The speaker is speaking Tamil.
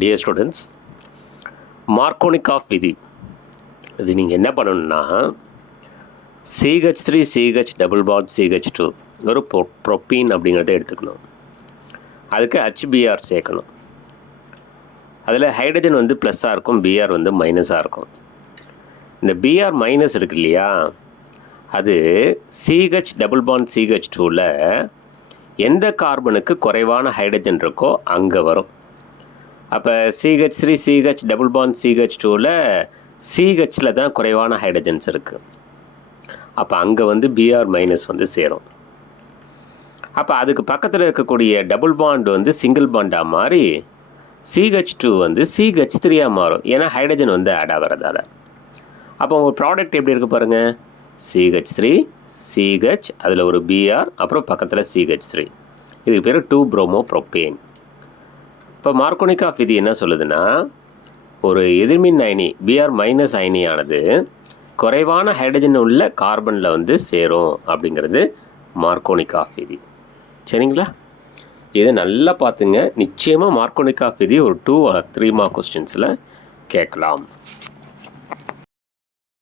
டியர் ஸ்டூடெண்ட்ஸ் மார்க்கோனிக் ஆஃப் விதி இது நீங்கள் என்ன பண்ணணும்னா CH three CH double bond CH two ஒரு ப்ரொ ப்ரொப்பீன் அப்படிங்கிறத எடுத்துக்கணும். அதுக்கு ஹச்பிஆர் சேர்க்கணும். அதில் ஹைட்ரஜன் வந்து ப்ளஸ்ஸாக இருக்கும் பிஆர் வந்து மைனஸாக இருக்கும். இந்த பிஆர் மைனஸ் இருக்கு இல்லையா? அது சிஹெச் டபுள் பாண்ட் சிஹெச் டூவில் எந்த கார்பனுக்கு குறைவான ஹைட்ரஜன் இருக்கோ அங்கே வரும். அப்போ CH three CH double bond CH டூவில் சிஹெச்சில் தான் குறைவான ஹைட்ரஜன்ஸ் இருக்குது அப்போ அங்கே வந்து பிஆர் மைனஸ் வந்து சேரும். அப்போ அதுக்கு பக்கத்தில் இருக்கக்கூடிய டபுள் பாண்ட் வந்து சிங்கிள் பாண்டாக மாறி சிஹெச் டூ வந்து சிஹெச் த்ரீயாக மாறும். ஏன்னா ஹைட்ரஜன் வந்து ஆட் ஆகிறதால. அப்போ உங்கள் ப்ராடக்ட் எப்படி இருக்குது பாருங்கள் சிஹெச் த்ரீ சிஹெச் அதில் ஒரு பிஆர் அப்புறம் பக்கத்தில் சிஹெச் த்ரீ இதுக்கு பேர் டூ ப்ரோமோ ப்ரோப்பேன் இப்போ மார்க்கோனிக் விதி என்ன சொல்லுதுன்னா ஒரு எதிர்மின் அயனி பிஆர் மைனஸ் அயனியானது குறைவான ஹைட்ரஜன் உள்ள கார்பனில் வந்து சேரும் அப்படிங்கிறது மார்க்கோனிக் விதி. சரிங்களா? இதை நல்லா பார்த்துங்க. நிச்சயமாக மார்க்கோனிக் விதி ஒரு டூ த்ரீ மார்க் கொஸ்டின்ஸில் கேட்கலாம்.